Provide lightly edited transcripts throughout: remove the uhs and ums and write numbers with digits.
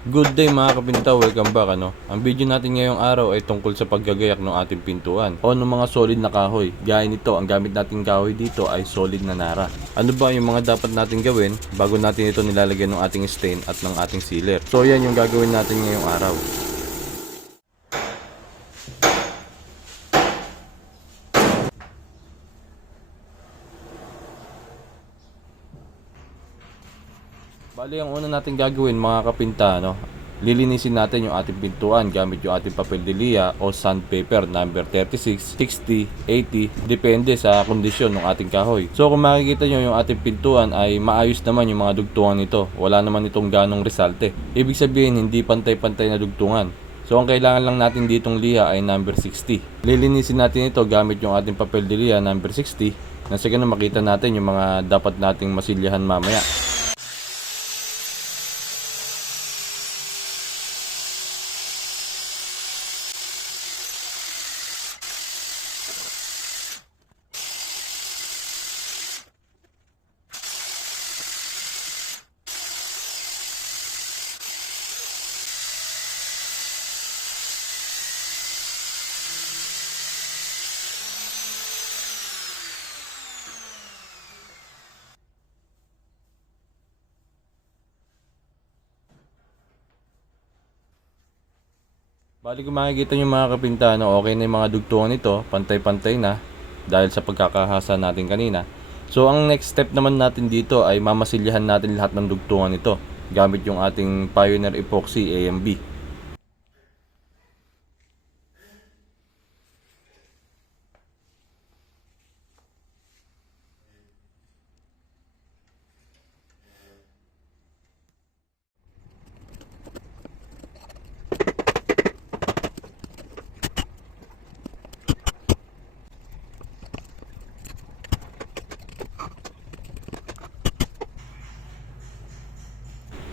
Good day mga kapinta, welcome back Ang video natin ngayong araw ay tungkol sa paggagayak ng ating pintuan o ng mga solid na kahoy. Gaya nito, ang gamit nating kahoy dito ay solid na nara. Ano ba yung mga dapat natin gawin bago natin ito nilalagyan ng ating stain at ng ating sealer? So yan yung gagawin natin ngayong araw. Bali, ang una natin gagawin mga kapinta, lilinisin natin yung ating pintuan gamit yung ating papel de lija o sandpaper number 36, 60, 80, depende sa kondisyon ng ating kahoy. So kung makikita nyo yung ating pintuan ay maayos naman yung mga dugtungan nito. Wala naman itong ganong resalte. Ibig sabihin hindi pantay-pantay na dugtungan. So ang kailangan lang natin ditong liha ay number 60. Lilinisin natin ito gamit yung ating papel de lija number 60 na sa ganun makita natin yung mga dapat nating masilyahan mamaya. Bali kung makikita nyo mga kapinta, okay na yung mga dugtungan nito, pantay-pantay na dahil sa pagkakahasa natin kanina. So ang next step naman natin dito ay mamasilyahan natin lahat ng dugtungan nito gamit yung ating Pioneer Epoxy AMB.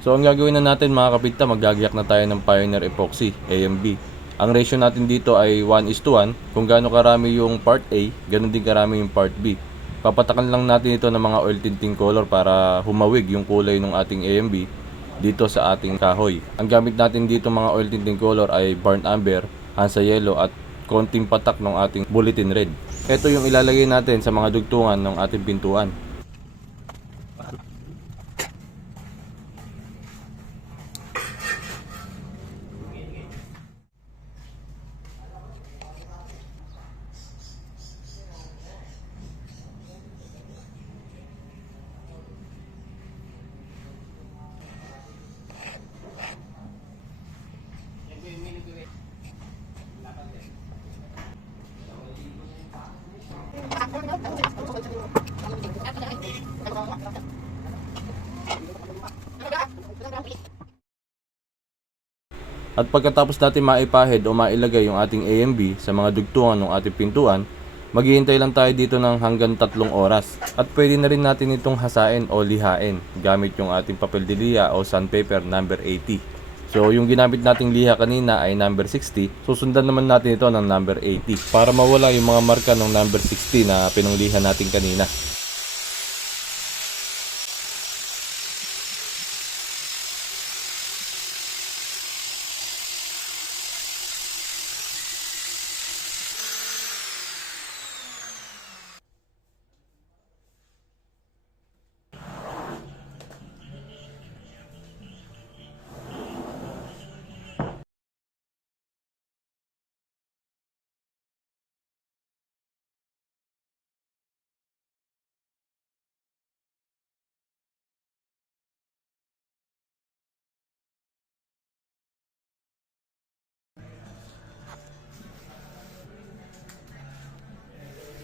So ang gagawin na natin mga kapinta, maggagayak na tayo ng Pioneer Epoxy AMB. Ang ratio natin dito ay 1:1. Kung gaano karami yung part A, ganoon din karami yung part B. Papatakan lang natin ito ng mga oil tinting color para humawig yung kulay ng ating AMB dito sa ating kahoy. Ang gamit natin dito mga oil tinting color ay burnt amber, hansa yellow at konting patak ng ating bulletin red. Ito yung ilalagay natin sa mga dugtungan ng ating pintuan. At pagkatapos natin maipahid o mailagay yung ating AMB sa mga dugtungan ng ating pintuan, maghihintay lang tayo dito ng hanggang 3 oras. At pwede na rin natin itong hasain o lihain gamit yung ating papel de lija o sandpaper number 80. So yung ginamit nating liha kanina ay number 60, susundan naman natin ito ng number 80 para mawala yung mga marka ng number 60 na pinanglihan natin kanina.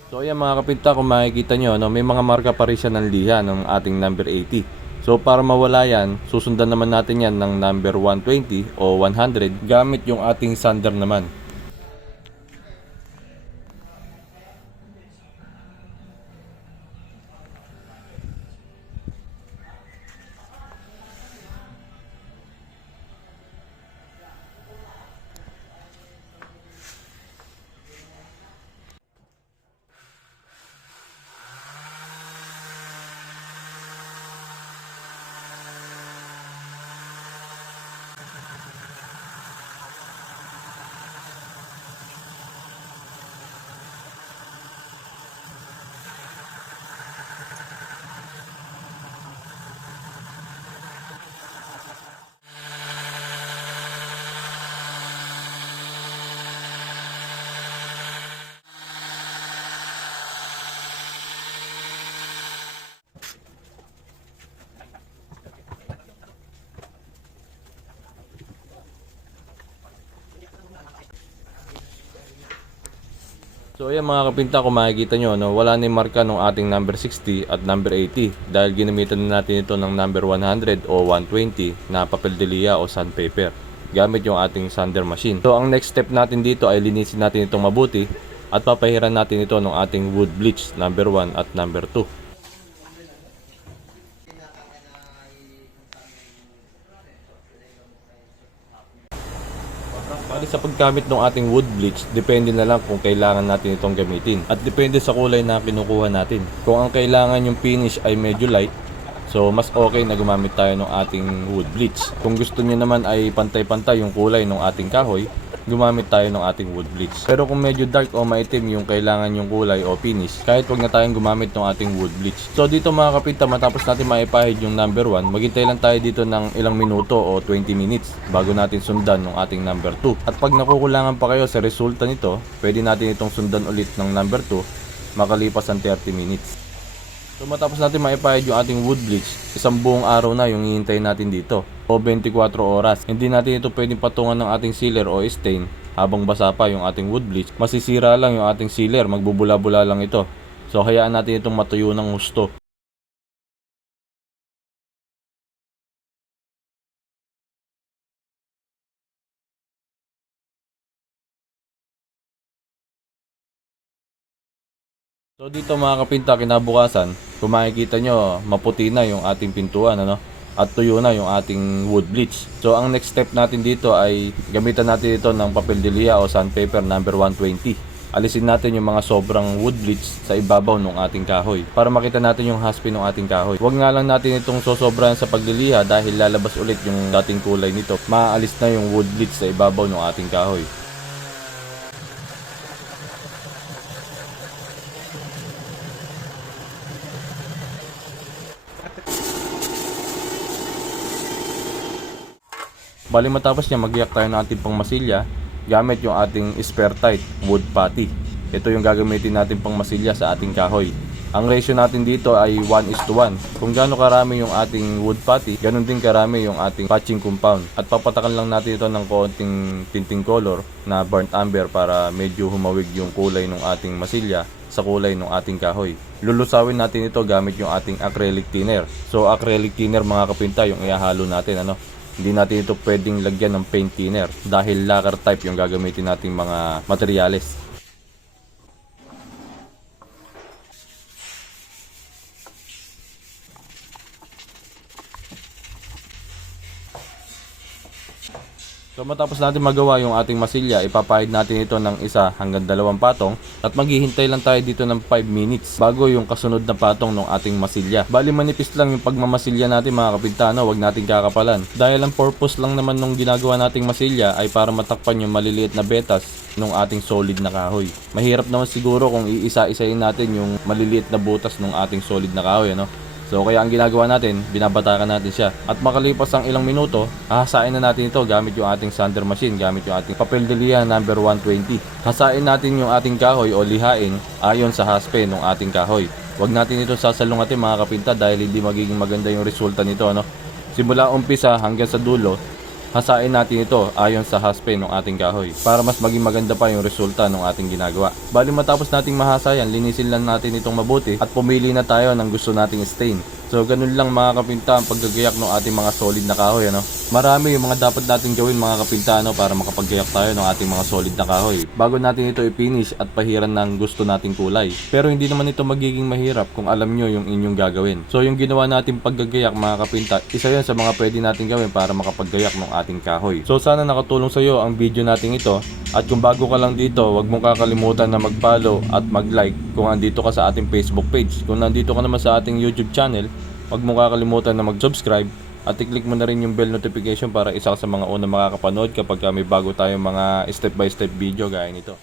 So ayan mga kapinta, kung makikita nyo, may mga marka pa rin siya ng liha ng ating number 80. So para mawala yan, susundan naman natin yan ng number 120 o 100 gamit yung ating sander naman. So ayan mga kapinta, kung makikita nyo, no, wala na yung marka ng ating number 60 at number 80 dahil ginamitan na natin ito ng number 100 o 120 na papel de lija o sandpaper gamit yung ating sander machine. So ang next step natin dito ay linisin natin itong mabuti at papahiran natin ito ng ating wood bleach number 1 at number 2. Bali sa paggamit ng ating wood bleach, depende na lang kung kailangan natin itong gamitin. At depende sa kulay na kinukuha natin. Kung ang kailangan yung finish ay medyo light, so mas okay na gumamit tayo ng ating wood bleach. Kung gusto niyo naman ay pantay-pantay yung kulay ng ating kahoy, gumamit tayo ng ating wood bleach. Pero kung medyo dark o maitim yung kailangan yung kulay o finish, kahit wag na tayong gumamit ng ating wood bleach. So dito mga kapinta, matapos natin maipahid yung number 1, maghintay lang tayo dito ng ilang minuto o 20 minutes bago natin sundan ng ating number 2. At pag nakukulangan pa kayo sa resulta nito, pwede natin itong sundan ulit ng number 2 makalipas ang 30 minutes. So matapos natin maipahid yung ating wood bleach, isang buong araw na yung hihintayin natin dito o 24 oras. Hindi natin ito pwedeng patungan ng ating sealer o stain habang basa pa yung ating wood bleach. Masisira lang yung ating sealer, magbubula-bula lang ito. So hayaan natin itong matuyo ng husto. So dito mga kapinta, kinabukasan, kung makikita nyo, maputi na yung ating pintuan, ano? At tuyo na yung ating wood bleach. So ang next step natin dito ay gamitan natin ito ng papel de lija o sandpaper number 120. Alisin natin yung mga sobrang wood bleach sa ibabaw ng ating kahoy para makita natin yung haspi ng ating kahoy. Huwag nga lang natin itong sosobrahan sa pagliliha dahil lalabas ulit yung dating kulay nito. Maaalis na yung wood bleach sa ibabaw ng ating kahoy. Bali matapos niya, mag-iyak tayo ng ating pangmasilya gamit yung ating spare tight wood putty. Ito yung gagamitin natin pangmasilya sa ating kahoy. Ang ratio natin dito ay 1:1. Kung gaano karami yung ating wood putty, ganun din karami yung ating patching compound. At papatakan lang natin ito ng konting tinting color na burnt umber para medyo humawig yung kulay ng ating masilya sa kulay ng ating kahoy. Lulusawin natin ito gamit yung ating acrylic thinner. So acrylic thinner mga kapinta yung ihahalo natin, ano? Hindi natin ito pwedeng lagyan ng paint thinner dahil lacquer type yung gagamitin nating mga materyales. So matapos natin magawa yung ating masilya, ipapahid natin ito ng 1 hanggang 2 patong at maghihintay lang tayo dito ng 5 minutes bago yung kasunod na patong ng ating masilya. Bali manipis lang yung pagmamasilya natin mga kapintano, wag natin kakapalan. Dahil ang purpose lang naman nung ginagawa nating masilya ay para matakpan yung maliliit na betas ng ating solid na kahoy. Mahirap naman siguro kung iisa-isayin natin yung maliliit na butas ng ating solid na kahoy, ano? So kaya ang ginagawa natin, binabatakan natin siya. At makalipas ang ilang minuto, hahasain na natin ito gamit yung ating sander machine, gamit yung ating papel de lija number 120. Hasain natin yung ating kahoy o lihain ayon sa haspe ng ating kahoy. Huwag natin ito sasalungatin mga kapinta dahil hindi magiging maganda yung resulta nito, no? Simula umpisa hanggang sa dulo, hasain natin ito ayon sa haspe ng ating kahoy para mas maging maganda pa yung resulta ng ating ginagawa. Bali matapos nating mahasayan, linisin lang natin itong mabuti at pumili na tayo ng gusto nating stain. So ganun lang mga kapinta ang paggagayak ng ating mga solid na kahoy, ano? Marami yung mga dapat natin gawin mga kapinta, ano, para makapaggayak tayo ng ating mga solid na kahoy bago natin ito i-finish at pahiran ng gusto nating kulay. Pero hindi naman ito magiging mahirap kung alam nyo yung inyong gagawin. So yung ginawa nating paggagayak mga kapinta, isa yan sa mga pwede natin gawin para makapaggayak ng ating kahoy. So sana nakatulong sa iyo ang video nating ito. At kung bago ka lang dito, huwag mong kakalimutan na mag-follow at mag-like kung andito ka sa ating Facebook page. Kung nandito ka naman sa ating YouTube channel, huwag mong kakalimutan na mag-subscribe at i-click mo na rin yung bell notification para isa ka sa mga unang makakapanood kapag may bago tayong mga step by step video gaya nito.